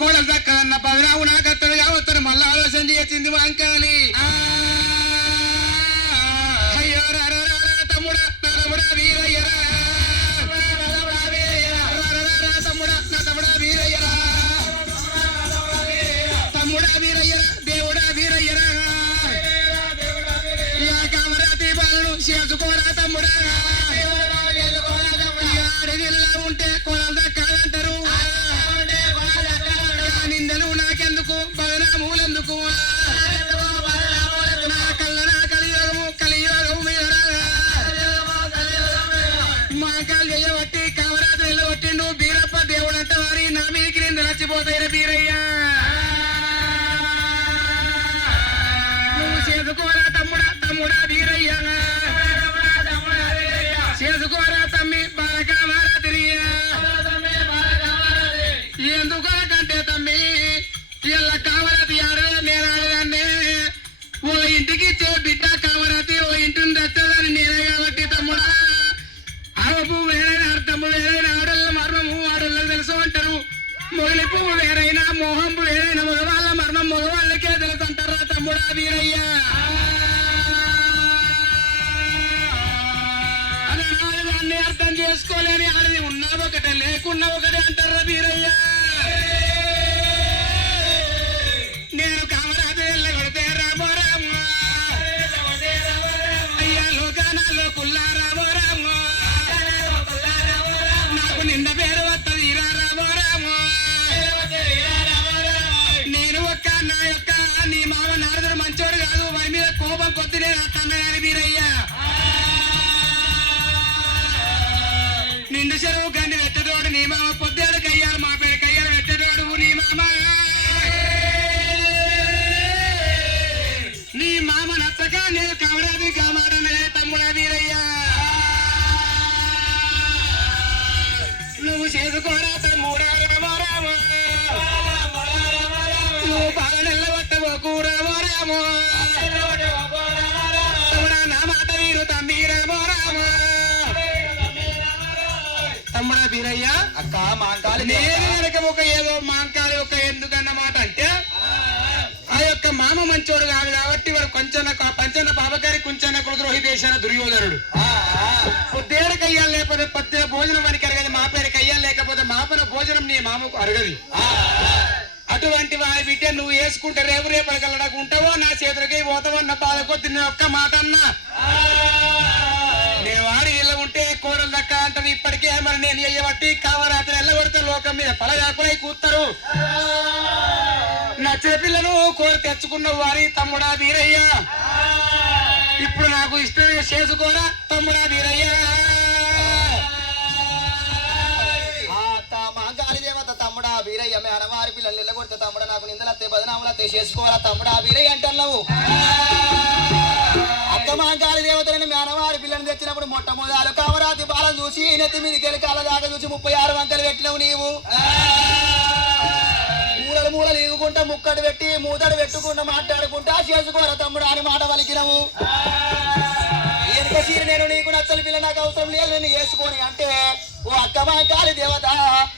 కోడలు దక్కదన్న పదినావు నాకత్తడు కావత్తను మళ్ళా ఆలోచన చేసింది మాంకాలి. అయ్యో తమ్ముడా తమ్ముడా వీరయ్యరా తమ్ముడా నా తమ్ముడా వీరయ్యరా తమ్ముడా వీరయ్యరా దేవుడా వీరయ్యరా కామరాతి బాలను చేసుకోరా తమ్ముడా. ఆడదిల్లా ఉంటే కొనలు దక్కాలంటారు, నిందలు నాకెందుకు బదనాములెందుకు, నా కలియోగము కలియోగము మాకాలు చేయబట్టి కామరాత్రి వెళ్ళబట్టిండు బీరప్ప దేవుడు అంట వారి నా మీదకి నిందలు వచ్చిపోతాయి బీరయ్యా. నువ్వు చేసుకోరా తమ్ముడా తమ్ముడా వీరయ్యా చేసుకోరా తమ్మి బాలకామరాత్రి. ఎందుకంటే తమ్మి ఇలా కామరాతి ఆడదే నేను ఆడదాన్ని, ఓ ఇంటికి ఇచ్చే బిడ్డ కామరాతి ఓ ఇంటిని తెచ్చదాన్ని నేనే కాబట్టి తమ్ముడా. ఆవ పువ్వు వేరైనా అర్థము వేరైనా ఆడళ్ళ మర్మము ఆడళ్ళకి తెలుసు అంటారు, మొగలి పువ్వు వేరైనా మోహంపు వేరైనా మగవాళ్ళ మర్మం మగవాళ్ళకే తెలుసు అంటారా తమ్ముడా వీరయ్యా. దాన్ని అర్థం చేసుకోలేని ఆడది ఉన్నా ఒకటే లేకున్నా ఒకటే అంటారా వీరయ్యా. నేను కామరాజు వెళ్ళగొడితే రామో రామ అయ్యా లోకానాలో కుల్లా రామో రామ నాకు నింద పేరు వస్తుంది ఇరా రామో రామ. నేను ఒక్క నా యొక్క నీ మామ నారదుడు మంచోడు కాదు, వారి మీద కోపం కొద్ది నేను అట్టన్నాను వీరయ్యా. నిండు చెరువు గండి పెట్టేటోడు నీ మామ, పొద్దేడు కయ్యాలు మా పేరు కయ్యాలు పెట్టేటోడు నీ మామ. నీ మామ నచ్చక నేను కామరాజు కామాడనే తమ్ముడా వీరయ్యా. నువ్వు చేసుకోరా తమ్ముడా రామ రామ, నువ్వు బాగా నిల్లబట్టబోకు రామ రామ, తమ్ముడా నా మాట వీరు తమ్మి రామ రామ. తమ్ముడా వీరయ్య అక్క మాంకాలి నేను కనుక ఒక ఏదో మాంకాలి ఒక ఎందుకన్నమాట అంటే ఆ యొక్క మామ మంచోడు కాదు కాబట్టి వాడు కొంచెం పంచన్న పాపకారి కొంచెం ద్రోహి దేశాన దుర్యోధనుడు. పొద్దేడు కయ్యాలు లేకపోతే పొద్దున భోజనం అని అరగదు, మా పేరు కయ్యాలు లేకపోతే మాపన భోజనం నీ మామకు అరగది. అటువంటి వారి బిడ్డ నువ్వు వేసుకుంటే రేపు రేపటికల్లా ఉంటావో నా చేతులకి పోతావో నా బాధకో తిన్న ఒక్క మాట అన్నా. నేను వాడి ఇళ్ళ ఉంటే కోడలు దక్క అంటది ఇప్పటికే, మరి నేను అయ్యబట్టి కామరాత్రి వెళ్ళగొడితే లోకం మీద పలగాకులై కూస్తారు. నచ్చిన పిల్లను కోరి తెచ్చుకున్న వారి తమ్ముడా వీరయ్య, ఇప్పుడు నాకు ఇష్టమే చేసుకోరా తమ్ముడా వీరయ్య. మాంకాలి దేవత తమ్ముడా వీరయ్య మేనవారి పిల్లలు నిలగొడితే తమ్ముడా నాకు నిందలత్తే బదనాములత్తే చేసుకోవాలా తమ్ముడా వీరయ్య అంటున్నావు. అక్క మాంకాలి దేవతలను మేనవారి పిల్లని తెచ్చినప్పుడు మొట్టమొదలు కామరాతి బాలను చూసి నెత్తి మీదకి వెళ్ళి కాళ్ళ దాకా చూసి 36 వంకలు పెట్టినవు నీవు. మూలలు ఈగుకుంటా ముక్కడు పెట్టి మూతడు పెట్టుకుంటా మాట్లాడుకుంటా చేసుకోరా తమ్ముడు అని మాట పలికినవు. ఎనక సీరి నేను నీకు నచ్చని పిల్ల నాకు అవసరం లేదు నేను వేసుకొని అంటే ఓ అక్క మాంకాలి దేవత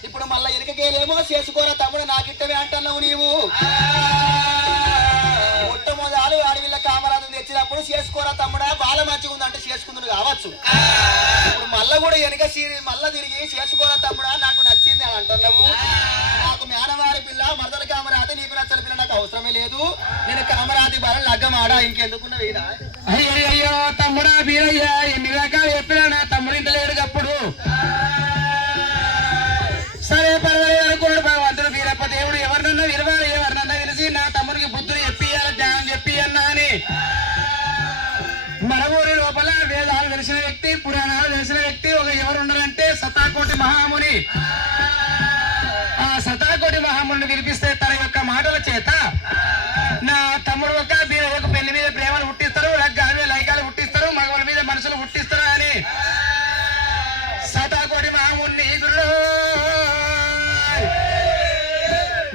ఇప్పుడు మళ్ళా ఎనకకేలేమో చేసుకోరా తమ్ముడు నాకిట్టమే అంటున్నావు నీవు. మొట్టమొదలు అడవిలో కామరాజు తెచ్చినప్పుడు చేసుకోరా తమ్ముడా బాల మంచిగా ఉందంటే చేసుకుందును కావచ్చు. ఇప్పుడు మళ్ళా కూడా వెనక సీరి మళ్ళా తిరిగి చేసుకోరా తమ్ముడా నాకు నచ్చింది అని అంటున్నావు. నాకు మేనవారి పిల్ల మరదల కామరాతి నీకు నచ్చని పిల్ల నాకు అవసరమే లేదు, నేను కామరాతి బాల లగ్గమాడా ఇంకెందుకున్నా వేదా. అయ్యో తమ్ముడా వీరయ్య ఎన్ని రకాలు చెప్పినా నా తమ్ముడు ఇంత లేడు అప్పుడు. సరే పర్వాలేదు అనుకోడు భగవంతుడు వీరప్ప దేవుడు ఎవరినన్నా విరవాలి ఎవరినన్నా తెలిసి నా తమ్ముడికి బుద్ధులు చెప్పియాలి జ్ఞానం చెప్పియన్నా అని. మన ఊరి లోపల వేదాలు తెలిసిన వ్యక్తి పురాణాలు తెలిసిన వ్యక్తి ఒక ఎవరు ఉన్నారంటే సతాకోటి మహాముని. ఆ సతాకోటి మహాముని వినిపిస్తే తన యొక్క మాటల చేత నా తమ్ముడు ఒక వీరయ్యకు పెళ్లి మీద ప్రేమను పుట్టిస్తారు, లైకాలు పుట్టిస్తారు, మగవాళ్ళ మీద మనసులు పుట్టిస్తారు అని సతాకోటి మహాముని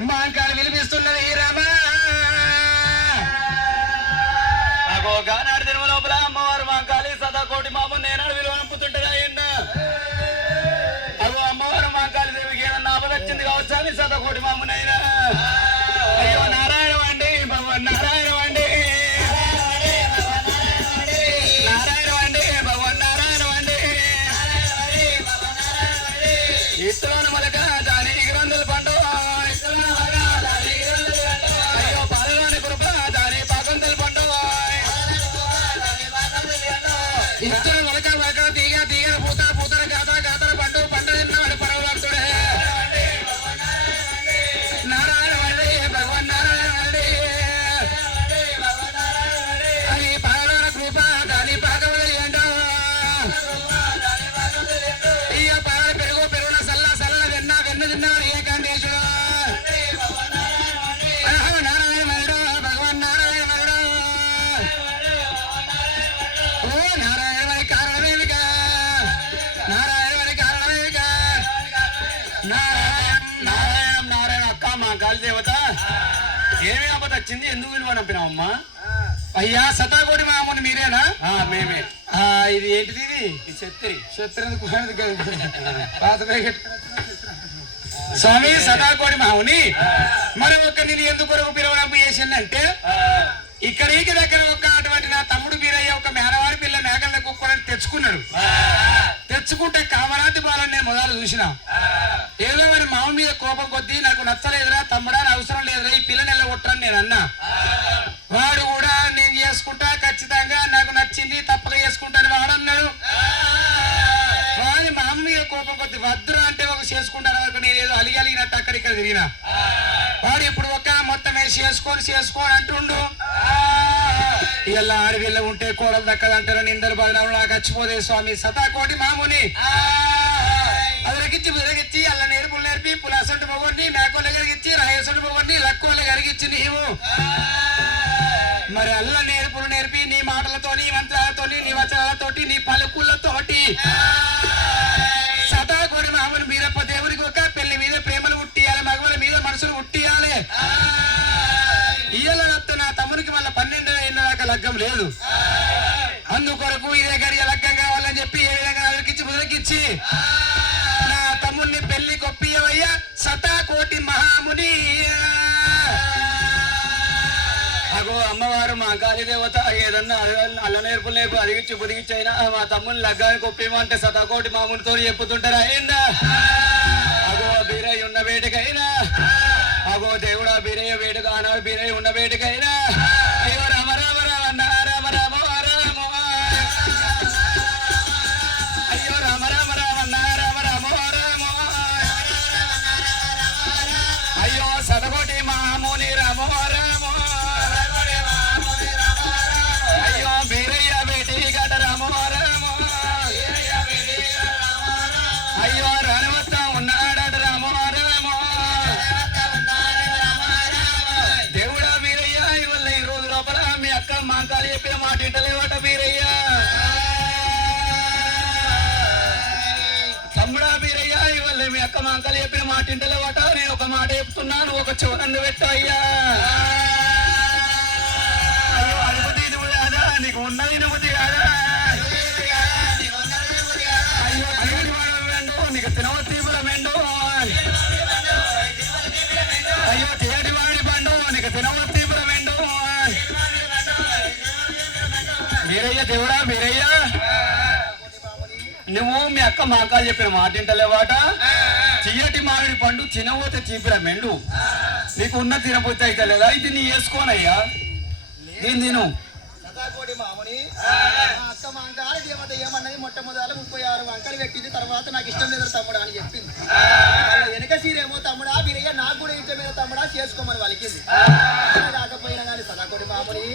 మాంకాలు వినిపిస్తున్నది రామా. గానాడు తిరుమల లోపల అమ్మవారు మాంకాలి సదాకోటి మామ నేనాడు విలువ నంపుతుంటారా అగో అమ్మవారు మాంకాలి దేవికి ఇత్తనాల మొలక దాని ఇగురందల పండు అయ్యో పాలరాని కృప దాని పాకందల పండు ఇత్తన మొలక మొలక తీగ తీగ పూత పూతల గాతల గాతల పండు పంట తిన్నాడు పరవలాడుతుడే నారాయణ వరడే భగవాన్ నారాయణ వరడే అది పాలరాన కృప దాని పాకవలి అంటూ ఇయ్య పాల పెరుగు పెరుగున సల్ల సల్ల వెన్న వెన్న తిన్నాడు ఏ కండేశుడు నారాయణ వరడు భగవాన్ నారాయణ వరడు ఓ నారాయణ వరి కారణమేమిక నారాయణ వరి కారణమేమిక నారాయణ నారాయణ నారాయణ అక్క మా గాలి దేవత ఏమి ఆపద వచ్చింది ఎందుకు విలువ నంపినావమ్మా అయ్యా సతాకోటి మామూలు మీరేనా మేమే ఇది ఏంటిది ఇది శత్రి పాత స్వామి సదాకోడి మావుని మరి ఒక్క నేను ఎందుకు పిలవడం చేసిందంటే ఇక్కడికి దగ్గర ఒక అటువంటి నా తమ్ముడు బీరయ్య ఒక మేనవాడి పిల్ల మేకల కుక్కని తెచ్చుకున్నాడు. తెచ్చుకుంటే కామరాతి బాలని నేను మొదలు చూసిన ఏదో మరి మామ మీద కోపం కొద్దీ నాకు నచ్చలేదురా తమ్ముడా అవసరం లేదురా ఈ పిల్లని వెళ్ళగొట్టని నేను అన్నా. వాడు కూడా నేను చేసుకుంటా ఖచ్చితంగా నాకు నచ్చింది తప్పక చేసుకుంటాను వాడన్నాడు. వాడి మా అమ్మ మీద కోపం కొద్ది వద్దురా అంటే ఒక చేసుకుంటాను వరకు నేను ఏదో అలిగినట్టు అక్కడిక్కడ తిరిగిన. వాడు ఇప్పుడు ఒక మొత్తం చేసుకొని అంటుండు. ఇలా అడవిలో ఉంటే కోడలు దక్కదంటారు నిందరు బదనాలు నాకు వచ్చిపోదే స్వామి సతాకోటి మాముని అదరగిచ్చి అల్ల నేర్పులు నేర్పి పులాసంటు పోగొండి మేకోళ్ళ గరిగిచ్చి రాయసంటు పోగొండి లక్కువల గరిగిచ్చి నీవు మరి అల్ల నేర్పులు నేర్పి నీ మాటలతో నీ మంత్రాలతోని నీ వచనాలతోటి నీ పలుకులతోటి సతాకోడి మాముని మీరప్ప దేవుడికి ఒక పెళ్లి మీద ప్రేమలు ఉట్టియాలి మగవాళ్ళ మీద మనసులు ఉట్టియాలి. ఇయ్యాల నా తమ్మునికి మళ్ళీ 12 ఏళ్ళ దాకా లగ్గం లేదు. అందుకొరకు ఇదే గడియ లగ్గం కావాలని చెప్పి ఏ విధంగా అదకిచ్చి ముదలకిచ్చి నా తమ్ముడిని పెళ్లి కొప్పియవయ్యా సతాకోటి మహాముని. అగో అమ్మవారు మా కాళీ దేవత ఏదన్నా అల్ల నేర్పులు నేర్పు అదిగిచ్చి బుదిగిచ్చి అయినా మా తమ్ముని లగ్గానికి కొప్పియమంటే సతాకోటి మామునితో చెప్పుతుంటారా అయిందా. అగో బీరయ్య ఉన్న వేటకైనా అగో దేవుడా బీరయ్య వేటగా అన్నాడు బీరయ్య ఉన్న వేటకైనా అయ్యో రామ రామ రామ రామ రామ రామ అయ్యో రామ రామ రామ రామ రామ రామ అయ్యో సదకోటి మాముని రామ రామ అయ్యో బీరయ్య బేటి గట రామ రామ అయ్యో రణవత్త ఉన్నాడట రామ రామ దేవుడా బీరయ్య ఇవల్ల ఈ రోజు లోపల మీ అక్క మాంకాలు చెప్పిన మాట ఇంటలేవట బీరయ్య. తమ్ముడా బీరయ్య ఇవల్ల మీ అక్క మాంకాలు చెప్పిన మాట ఇంటలేవట నేను ఒక మాట చెప్తున్నాను ఒక చెవునందు పెట్టు అయ్యా. అయ్యో అనుమతి నువ్వు కాదా నీకు ఉన్నది నుమతి కాదా అయ్యో తినటి వాడు వెండు నీకు తినవతీపుల వెండు అయ్యో తినటి వాడి పండు నీకు తినవతీపుల వెండు వీరయ్య దేవుడా వీరయ్య నువ్వు మీ అక్క మాకాలు చెప్పిన మాట ఇంటలేవాట చియ్యటి మామిడి పండు చిన్నపోతే చీపిన మెండు నీకు ఉన్న తినపోతే అయితే లేదా ఇది నీ వేసుకోనయ్యా దీని తిను. సతాకోటి మాముని అక్క మా అంకాలి దేవత ఏమన్నది మొట్టమొదలు 36 వంకలు పెట్టింది తర్వాత నాకు ఇష్టం లేదు తమ్ముడా అని చెప్పింది. వాళ్ళ వెనక సీరేమో తమ్ముడా బీరయ్య నాకు కూడా ఇష్టం మీద తమ్ముడా చేసుకోమని వాళ్ళకింది. రాకపోయినా కానీ సతాకోటి మాముని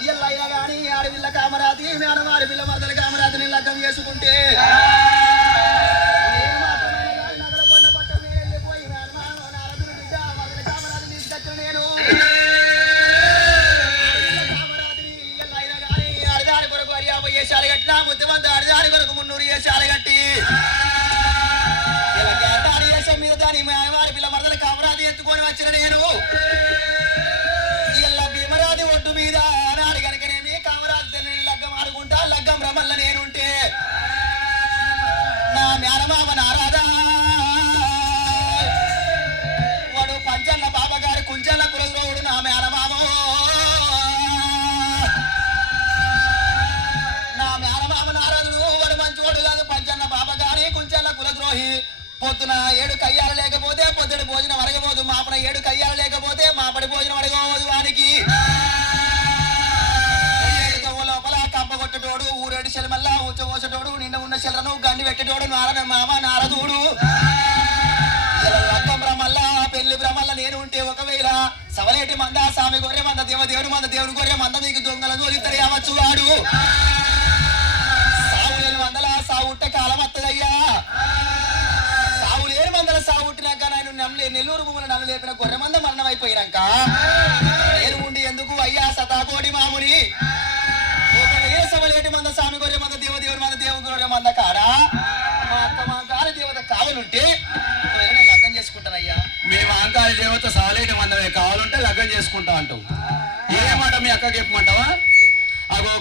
ఇయ్యలైనా కానీ ఆడపిల్ల కామరాతి మేడం ఆడపిల్ల మరదల కామరాతిని లగ్గం చేసుకుంటే నగరకొండ పట్టం నేను వెళ్ళిపోయి నారదుని బిడ్డ మరదల కామరాతిని తీసుకొచ్చిన నేను ఏసాలు కట్టినా ముద్దమంది ఆడిదాడి కొరకు 300 ఏసాలు కట్టి ఇలా కేటాడి ఏసం మీద దాని వారి పిల్ల మరదల కామరాది ఎత్తుకొని వచ్చిన నేను ఇలా భీమరాది ఒడ్డు మీద ఆనాడు కనుకనేమి కామరాజు లగ్గం ఆడుకుంటా లగ్గం రమల్ల నేనుంటే నా మేనమామ నారాదా వాడు పంచన్న బాబగారి కుంచన్న కులద్రోవుడు నా మేనమామ నారదుడు వాడు మంచివాడు కాదు పంచన్న బాబా గారి కుంచెల్ల కులద్రోహి పొద్దున 7 కయ్యాలు లేకపోతే పొద్దుడి భోజనం అడగబోదు, మాపన 7 కయ్యాలు లేకపోతే మాపడి భోజనం అడగబోదు. వానికి లోపల కంప కొట్టేటోడు, ఊరేడు చెలమల్లా ఊచోసేటోడు, నిన్న ఉన్న చెలను గండి పెట్టేటోడు మామ నారదుడు. లగ్గం బ్రహ్మల్లా పెళ్లి బ్రహ్మల్లా నేను ఉంటే ఒకవేళ సవలేటి మంద సామి గొర్రె మంద దేవుని మంద దేవుని గొర్రె మంద మీకు దొంగలను తోలిద్దరు అవచ్చు. వాడు సాగు లేని మందల సాగుట్టే కాలం వస్తుందయ్యా. సాగు లేని మందల సాగుట్టినాక నేను నెల్లూరు భూములు నన్ను లేపిన గొర్రె మంద మరణం అయిపోయినాక నేను ఉండి ఎందుకు అయ్యా సతాకోటి మాముని సవలేటి మంద సామి గొర్రె మంద దేవుని మంద దేవుని గొర్రె మంద కాడా మా అక్క మా కాలి దేవత కావాలంటే లగ్గం చేసుకుంటానయ్యా. మేము ఆంకాలి దేవత సవలేటి మందమే కావాలంటే లగ్గం చేసుకుంటా అంటావు. ఏమాట మీ అక్కకి చెప్పమంటావా? అగో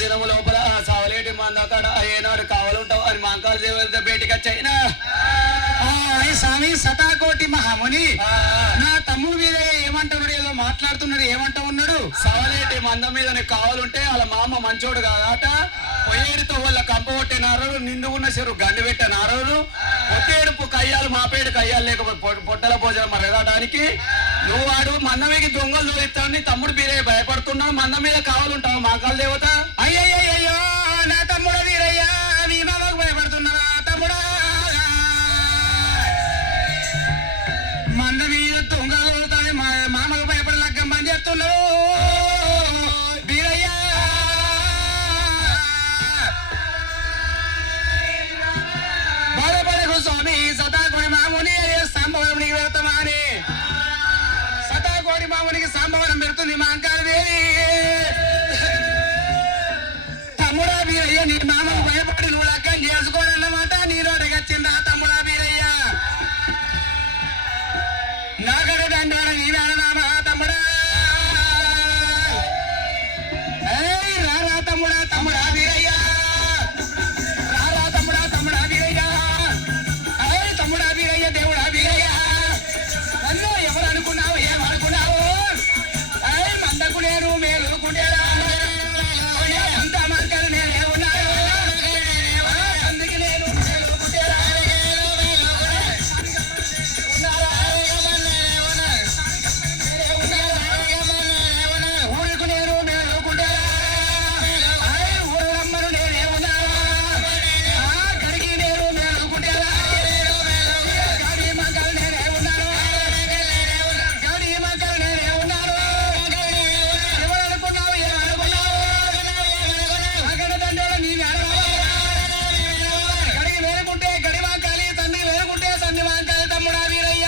దినము లోపల సవలేటి మంద అక్కడ ఏనాడు కావాలంటావు అని మా అంకాలి దేవత బయటికి వచ్చాయినా స్వామి సతాకోటి మహాముని నా తమ్ముడు మీద ఏమంటున్నాడు, ఏదో మాట్లాడుతున్నాడు, ఏమంటా ఉన్నాడు? సవలేటి మంద మీద నీకు కావాలంటే వాళ్ళ మామ మంచోడు కాదట. పొయ్యేడుతో వాళ్ళ కంప కొట్టే నారలు, నిండుకున్న చెరువు గండి పెట్టే నారలు, పొట్టేడుపు కయ్యాలు మాపేడు కయ్యాలు లేకపోతే పొట్టల భోజనం మరగడానికి నువ్వు వాడు మంద మీద దొంగలు దొరికిస్తావు. నీ తమ్ముడు బీరయ్య భయపడుతున్నావు, మంద మీద కావాలంటావు మా కాల దేవత. అయ్యయ్యో నా తమ్ముడు వీరయ్యా నీ మామకు భయపడుతున్నావా తమ్ముడా? మంద మీద దొంగలు దొరుకుతాయి, మా మామకు భయపడి లగ్గం పని చేస్తున్నావు వీరయ్యా. బాధపడకు స్వామి సతాకోడి మాముని సంభవనం నీకు పెడతామా అని. సతాకోడి మామునికి సంభవనం పెడుతుంది మా అంకాలి దేవి. తమ్ముడా వీరయ్య నీ మామకు భయపడి నువ్వు లగ్గం చేసుకోనన్నమాట. నీ రోడ్డుకి వచ్చిందా తమ్ముడా వీరయ్య? నాగడ దండాన నీ నామా తమ్ముడా. రారా తమ్ముడా తమ్ముడా వీరయ్య, రారా తమ్ముడా తమ్ముడా వీరయ్య, తమ్ముడా వీరయ్య దేవుడా వీరయ్య. నన్ను ఎవరు అనుకున్నావు ఏమనుకున్నావు? మందకు నేను మేలుకుంటేరా అంత మంకలు నేనే ఉన్నాను, అందుకే నేను మేలుకుంటేరా ఊరికి నేను మేలుకుంటేరా ఊరమ్మను నేనే ఉన్నాను, గడికి నేను మేలుకుంటేరా గడి మంకలు నేనే ఉన్నాను, గడి మంకలు నేనే ఉన్నాను. ఎవరనుకున్నావు ఏమనుకున్నావు? అక్కడ తండ్రి నీవే గడికి వేరుకుంటే గడి వాంకాలి, తండ్రి వేరుకుంటే తండ్రి వాంకాలి తమ్ముడా వీరయ్య.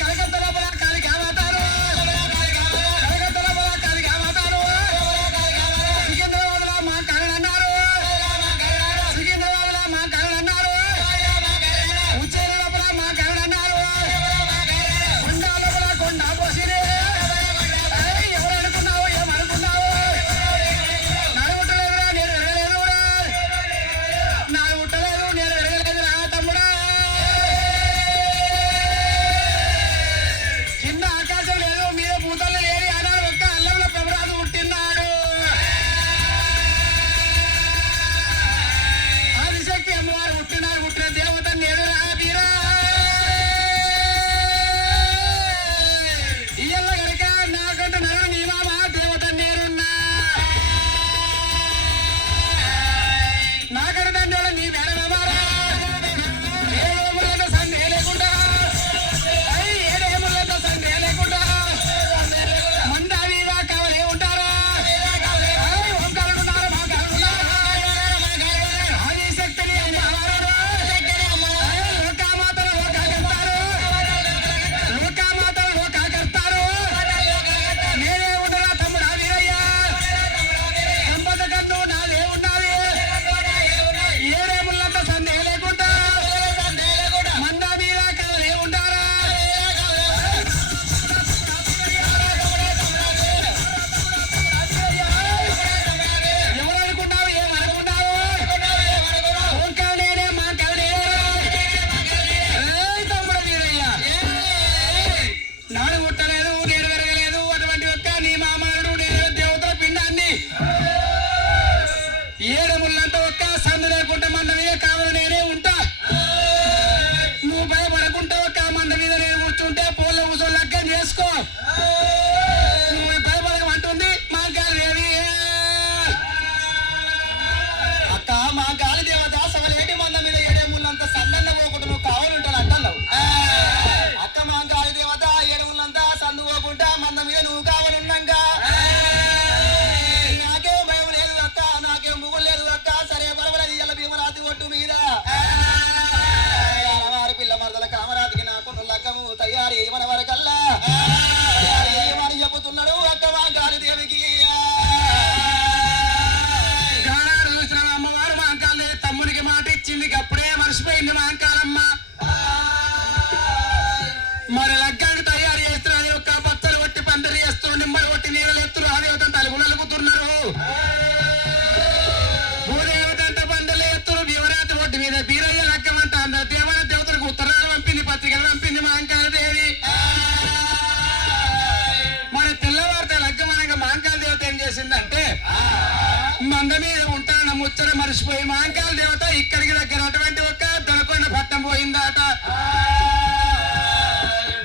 కలకత్తా లోపల కాలి కామతారు, కలకత్తా లోపల కాలి కామతారు, సికింద్రాబాద్లో మా కారణం అన్నారు, సికింద్రాబాద్లో మా కారణం అన్నారు, ఉచ్చేరు లోపల మా కారణం అన్నారు, కొండ లోపల కొండ పోసిరే. ఎవరు అనుకున్నావు ఏమనుకున్నావు? నడుముట్టలేదురా నేను ఎరగలేదురా, నడుముట్టలేదు నేను ఎరగలేదురా తమ్ముడా. కింద ఆకాశం లేదు మీద భూతాలు లేని ఆనాడు ఒక్క అల్లంలో ప్రభురాజు పుట్టినాడు. ఆదిశక్తి అమ్మవారు పుట్టినాడు, పుట్టిన దేవత నేరురా వీరా. ఇయ్యల్ల గనక నాకంటే నరుడు నీ మామ దేవత నేరున్నా. నాకంటే తండ్రి నీ మేనమారా ఏడేములంత సందే లేకుండా, ఏడేములంత సందే లేకుండా మందా వీరా కావలే ఉంటారా? ఓంకారుడున్నారు మా కారుడున్నారా? ఆదిశక్తిని అమ్మవారు లోకామాతలు లోకాకర్తారు, లోకామాతలు లోకాకర్తారు. నేనే ఉండరా తమ్ముడా వీరయ్య, సంపద కన్ను నాదే ఉన్నది, ఏడేములంత సందే లేకుండా మందా వీరా కావలే ఉంటారా? ఎవరు అనుకున్నావు ఏమనుకున్నావు? ఓంకారు నేనే మా కవి తమ్ముడు వీరయ్య. నాడు ముట్టలేదు నేను పెరగలేదు అటువంటి ఒక్క నీ మామనుడు నేను దేవతల పిండాన్ని ఏడు ముళ్ళ ముచ్చట మరిచిపోయి మాంకాల దేవత ఇక్కడికి దగ్గర అటువంటి ఒక దొనకొండ పట్టం పోయిందట.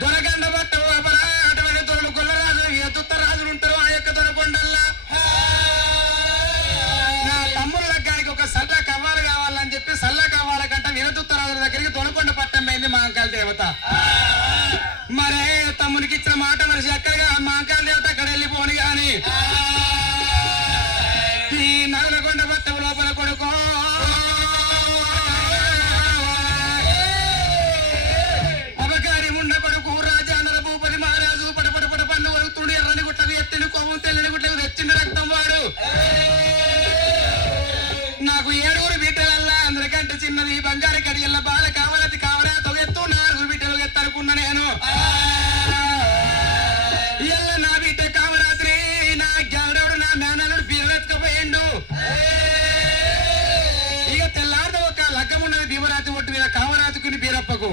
దొనకొండ పట్టం లోపల అటువంటి దొరలు గొల్లరాజు ఎదుత్త రాజులు ఉంటారు ఆ యొక్క దొనకొండల్లా. నా తమ్ముళ్ళ గారికి ఒక సల్ల కవ్వాలు కావాలని చెప్పి సల్ల కవ్వాల కంట వినదుత్త రాజుల దగ్గరికి దొనకొండ పట్టం పోయింది మాంకాల దేవత. మరే తమ్మునికి ఇచ్చిన మాట మనిషి ఎక్కడగా మాంకాల దేవత అక్కడ వెళ్ళిపోను గాని ఈ నగలకొండ పట్టం లోపల కొడుకో అబకారి ఉన్న కొడుకు రాజా నర భూపతి మహారాజు పటపట పట పన్ను వలుతుండు ఎర్రని గుట్లకు ఎత్తిని కోపం తెల్లని గుట్లకు తెచ్చిండు రక్తం వాడు. నాకు 7 బిడ్డలల్లా అందరికంటే చిన్నది బంగారు కడియల్ల బాల కావలతి కావరా తొగెత్తు 4 బిడ్డలు ఎత్తనుకున్నా నేను. ఇయ్యల్ల నా బిడ్డ కామరాత్రి నా గౌరవుడు నా మేనల్లుడు బీరలెత్తుకపోయిండు. ఇక తెల్లారితో ఒక లగ్గం ఉన్నది భీమరాతి ఒట్టు మీద కామరాజుకుని బీరప్పకు.